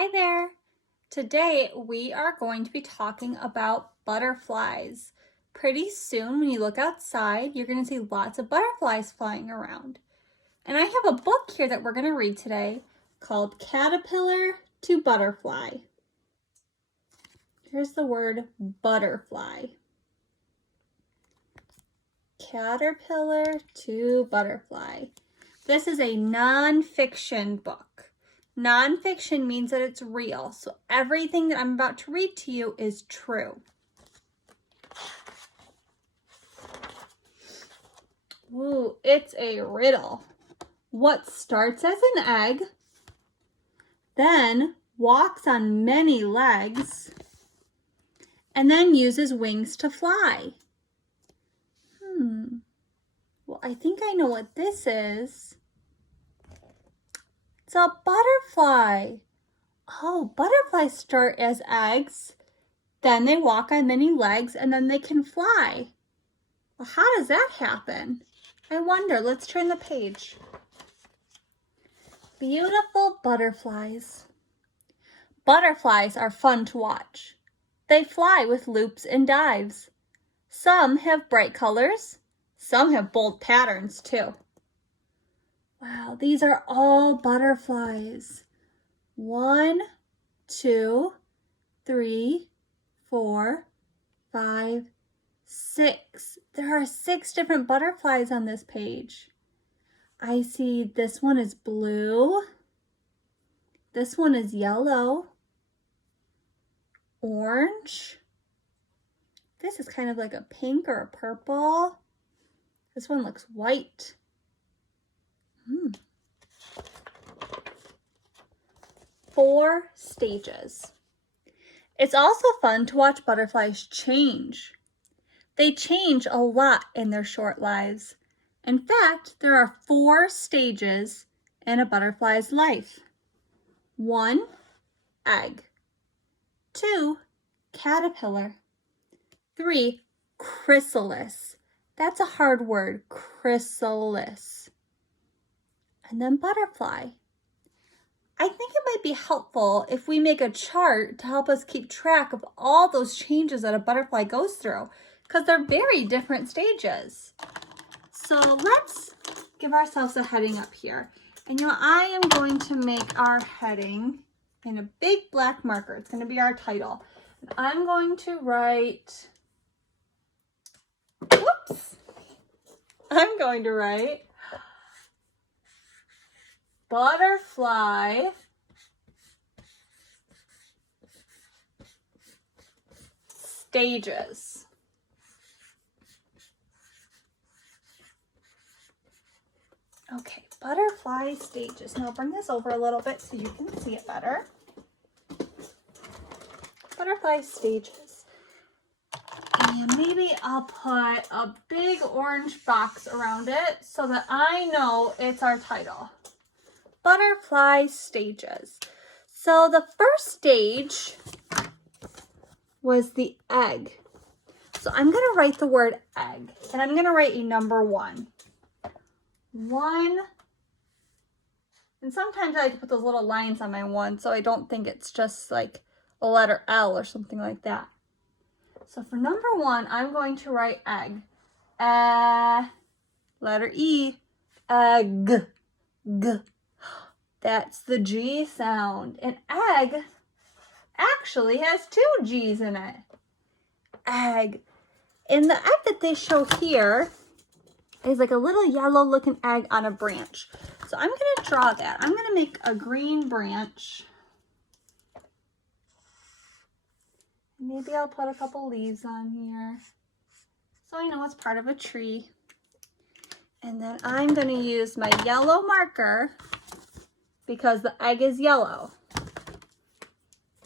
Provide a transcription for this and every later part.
Hi there. Today we are going to be talking about butterflies. Pretty soon when you look outside, you're going to see lots of butterflies flying around. And I have a book here that we're going to read today called Caterpillar to Butterfly. Here's the word butterfly. Caterpillar to Butterfly. This is a non-fiction book. Nonfiction means that it's real, so everything that I'm about to read to you is true. Ooh, it's a riddle. What starts as an egg, then walks on many legs, and then uses wings to fly? Well, I think I know what this is. It's a butterfly. Oh, butterflies start as eggs, then they walk on many legs, and then they can fly. Well, how does that happen? I wonder. Let's turn the page. Beautiful butterflies. Butterflies are fun to watch. They fly with loops and dives. Some have bright colors. Some have bold patterns too. Wow, these are all butterflies. 1, 2, 3, 4, 5, 6. There are 6 different butterflies on this page. I see this one is blue. This one is yellow. Orange. This is kind of like a pink or a purple. This one looks white. 4 stages. It's also fun to watch butterflies change. They change a lot in their short lives. In fact, there are 4 stages in a butterfly's life. 1, egg. 2, caterpillar. 3, chrysalis. That's a hard word, chrysalis. And then butterfly. I think it might be helpful if we make a chart to help us keep track of all those changes that a butterfly goes through, because they're very different stages. So let's give ourselves a heading up here. And I am going to make our heading in a big black marker. It's going to be our title. And I'm going to write, butterfly stages. Okay, butterfly stages. Now bring this over a little bit so you can see it better. Butterfly stages. And maybe I'll put a big orange box around it so that I know it's our title. Butterfly stages. So the first stage was the egg. So I'm going to write the word egg, and I'm going to write a number 1. 1, and sometimes I like to put those little lines on my 1 so I don't think it's just like a letter L or something like that. So for number 1, I'm going to write egg. Letter E, egg. G. That's the G sound. And egg actually has 2 G's in it. Egg. And the egg that they show here is like a little yellow looking egg on a branch. So I'm going to draw that. I'm going to make a green branch. Maybe I'll put a couple leaves on here so I know it's part of a tree. And then I'm going to use my yellow marker because the egg is yellow.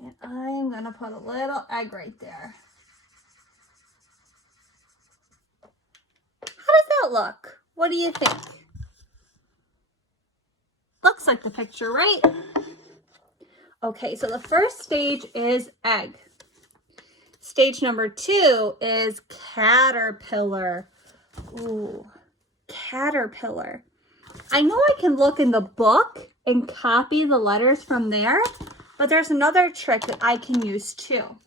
And I'm going to put a little egg right there. How does that look? What do you think? Looks like the picture, right? Okay, so the first stage is egg. Stage number 2 is caterpillar. Ooh, caterpillar. I know I can look in the book and copy the letters from there, But there's another trick that I can use too.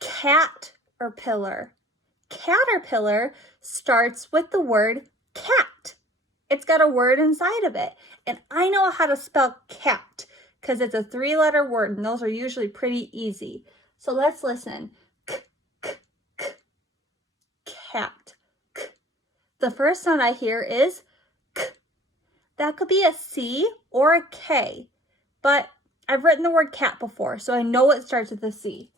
Caterpillar. Caterpillar starts with the word cat. It's got a word inside of it. And I know how to spell cat because it's a 3-letter word and those are usually pretty easy. So let's listen. K, k, k. Cat. K. The first sound I hear is k. That could be a C or a K, but I've written the word cat before, so I know it starts with a C.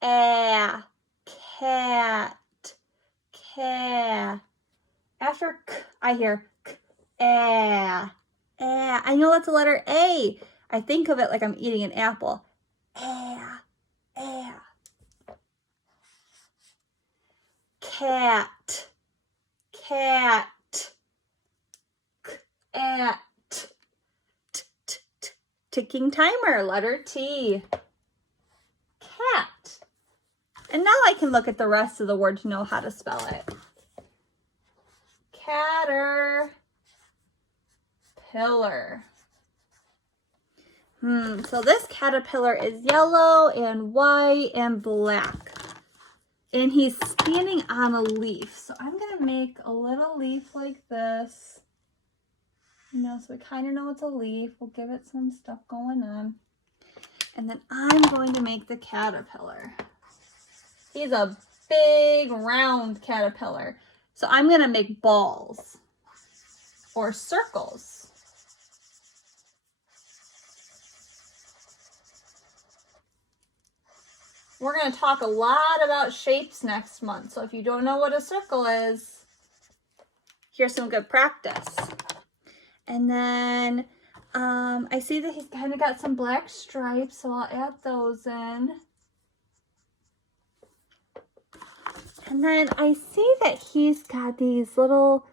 Cat. Cat. After k, I hear k, I know that's a letter A. I think of it like I'm eating an apple. Cat. Cat. Cat. Ticking timer, letter T. Cat. And now I can look at the rest of the word to know how to spell it. Caterpillar. So this caterpillar is yellow and white and black. And he's standing on a leaf. So I'm going to make a little leaf like this. You know, so we kind of know it's a leaf. We'll give it some stuff going on. And then I'm going to make the caterpillar. He's a big round caterpillar. So I'm going to make balls or circles. We're going to talk a lot about shapes next month. So if you don't know what a circle is, here's some good practice. And then I see that he's kind of got some black stripes, so I'll add those in. And then I see that he's got these little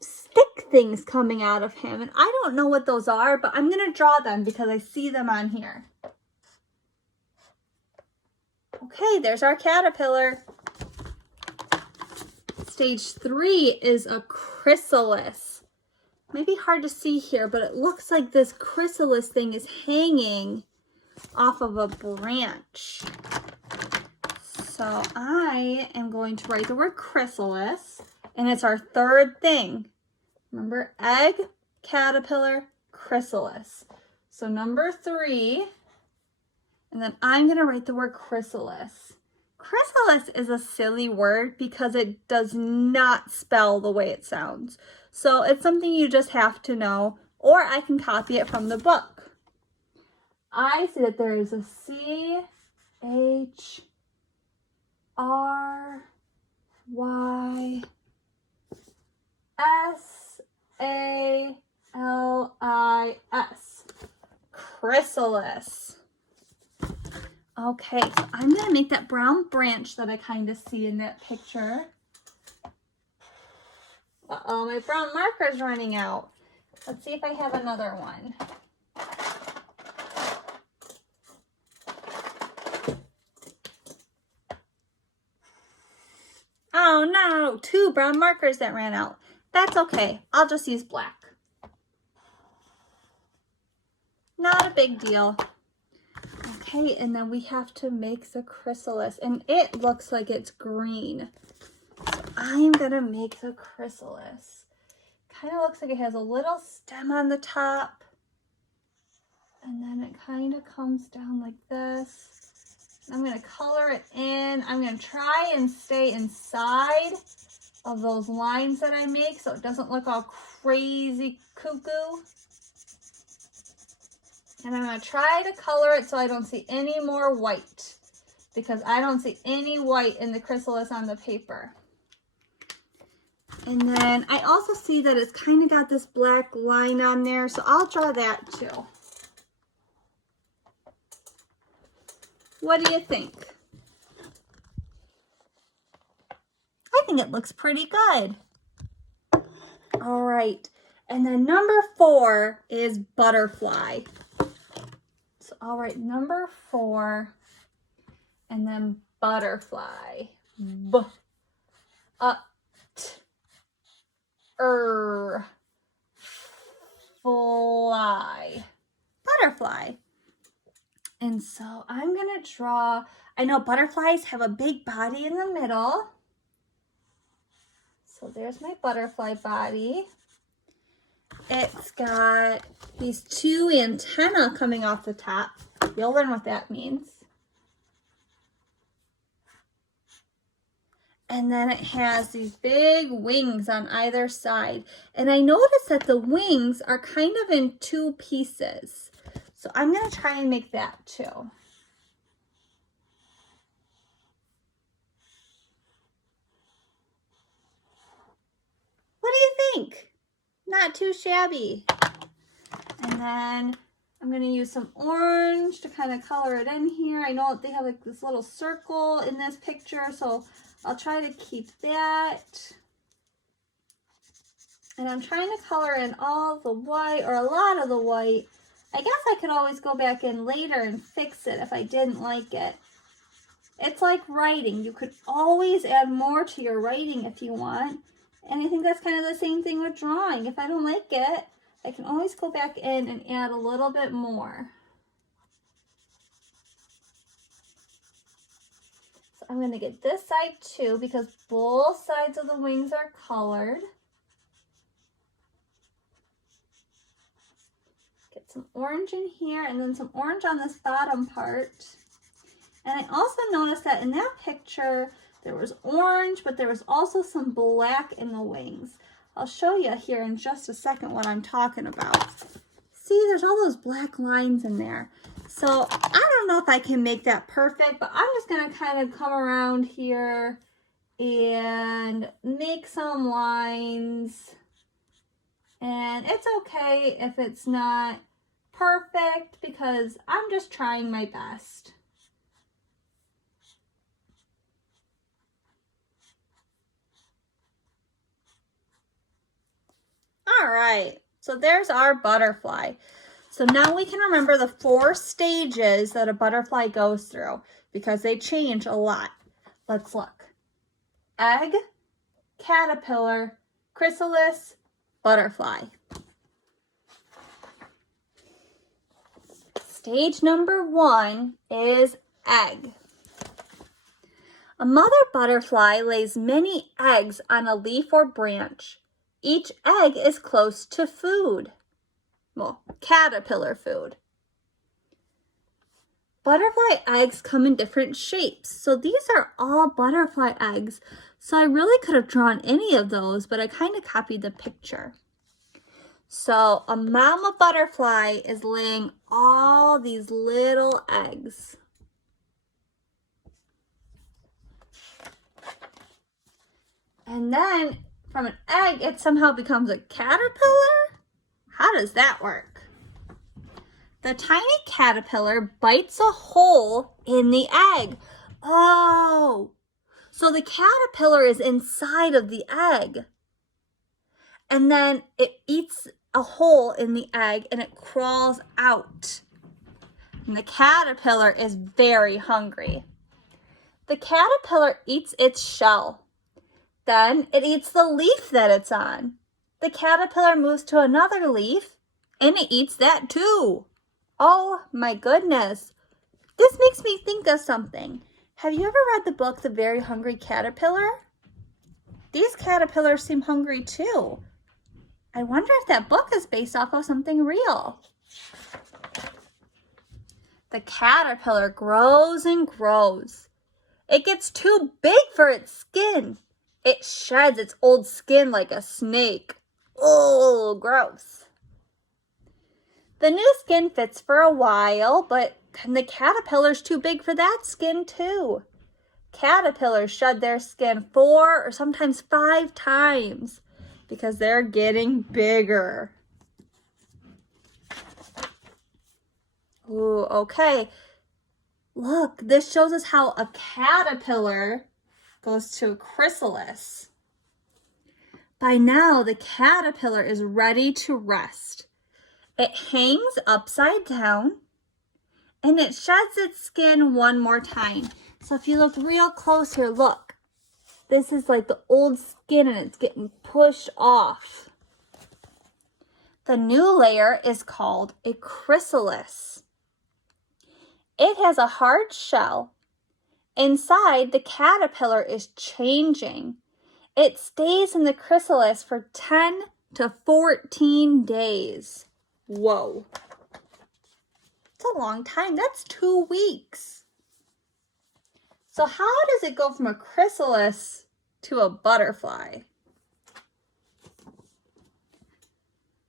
stick things coming out of him. And I don't know what those are, but I'm going to draw them because I see them on here. Okay, there's our caterpillar. Stage 3 is a chrysalis. Maybe hard to see here, but it looks like this chrysalis thing is hanging off of a branch. So I am going to write the word chrysalis, and it's our third thing. Remember, egg, caterpillar, chrysalis. So number 3, and then I'm going to write the word chrysalis. Chrysalis is a silly word because it does not spell the way it sounds. So it's something you just have to know, or I can copy it from the book. I see that there is a C-H-R-Y-S-A-L-I-S. Chrysalis. Okay, so I'm going to make that brown branch that I kind of see in that picture. Uh-oh, my brown marker's running out. Let's see if I have another one. Oh no, 2 brown markers that ran out. That's okay, I'll just use black. Not a big deal. Okay, and then we have to make the chrysalis, and it looks like it's green. So I'm gonna make the chrysalis. Kind of looks like it has a little stem on the top, and then it kind of comes down like this. I'm gonna color it in. I'm gonna try and stay inside of those lines that I make so it doesn't look all crazy cuckoo. And I'm going to try to color it so I don't see any more white, because I don't see any white in the chrysalis on the paper. And then I also see that it's kind of got this black line on there, so I'll draw that too. What do you think? I think it looks pretty good. All right, and then number 4 is butterfly. So I'll write number 4 and then butterfly. B-U-T-T-E-R. And so I'm gonna draw, I know butterflies have a big body in the middle. So there's my butterfly body. It's got these two antennae coming off the top. You'll learn what that means. And then it has these big wings on either side. And I noticed that the wings are kind of in two pieces. So I'm going to try and make that too. What do you think? Not too shabby. And then I'm going to use some orange to kind of color it in here. I know they have like this little circle in this picture, so I'll try to keep that. And I'm trying to color in all the white, or a lot of the white. I guess I could always go back in later and fix it if I didn't like it. It's like writing. You could always add more to your writing if you want. And I think that's kind of the same thing with drawing. If I don't like it, I can always go back in and add a little bit more. So I'm going to get this side too because both sides of the wings are colored. Get some orange in here and then some orange on this bottom part. And I also noticed that in that picture, there was orange, but there was also some black in the wings. I'll show you here in just a second what I'm talking about. See, there's all those black lines in there. So I don't know if I can make that perfect, but I'm just gonna kind of come around here and make some lines. And it's okay if it's not perfect because I'm just trying my best. All right, so there's our butterfly. So now we can remember the 4 stages that a butterfly goes through because they change a lot. Let's look. Egg, caterpillar, chrysalis, butterfly. Stage number 1 is egg. A mother butterfly lays many eggs on a leaf or branch. Each egg is close to food. Well, caterpillar food. Butterfly eggs come in different shapes. So these are all butterfly eggs. So I really could have drawn any of those, but I kind of copied the picture. So a mama butterfly is laying all these little eggs. And then from an egg, it somehow becomes a caterpillar? How does that work? The tiny caterpillar bites a hole in the egg. Oh, so the caterpillar is inside of the egg. And then it eats a hole in the egg and it crawls out. And the caterpillar is very hungry. The caterpillar eats its shell. Then it eats the leaf that it's on. The caterpillar moves to another leaf and it eats that too. Oh my goodness. This makes me think of something. Have you ever read the book, The Very Hungry Caterpillar? These caterpillars seem hungry too. I wonder if that book is based off of something real. The caterpillar grows and grows. It gets too big for its skin. It sheds its old skin like a snake. Oh, gross. The new skin fits for a while, but then the caterpillar's too big for that skin too. Caterpillars shed their skin 4 or sometimes 5 times because they're getting bigger. Ooh, okay. Look, this shows us how a caterpillar goes to a chrysalis. By now, the caterpillar is ready to rest. It hangs upside down and it sheds its skin one more time. So if you look real close here, look. This is like the old skin and it's getting pushed off. The new layer is called a chrysalis. It has a hard shell. Inside, the caterpillar is changing. It stays in the chrysalis for 10 to 14 days. Whoa. It's a long time. That's 2 weeks. So how does it go from a chrysalis to a butterfly?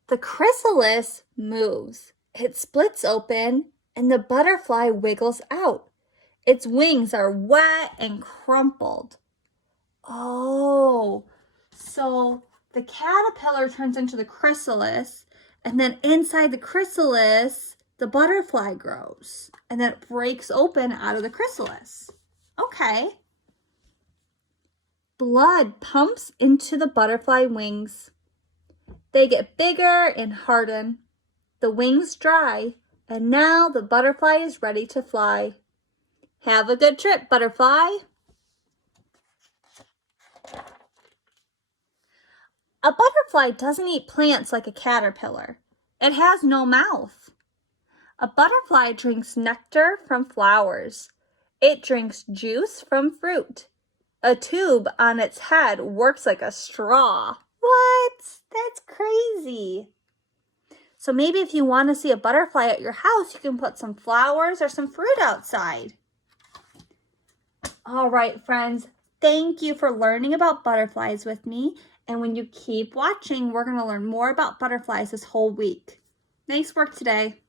The chrysalis moves. It splits open and the butterfly wiggles out. Its wings are wet and crumpled. Oh, so the caterpillar turns into the chrysalis, and then inside the chrysalis, the butterfly grows, and then it breaks open out of the chrysalis. Okay. Blood pumps into the butterfly wings. They get bigger and harden. The wings dry, and now the butterfly is ready to fly. Have a good trip, butterfly. A butterfly doesn't eat plants like a caterpillar. It has no mouth. A butterfly drinks nectar from flowers. It drinks juice from fruit. A tube on its head works like a straw. What? That's crazy. So maybe if you want to see a butterfly at your house, you can put some flowers or some fruit outside. All right, friends. Thank you for learning about butterflies with me. And when you keep watching, we're going to learn more about butterflies this whole week. Nice work today.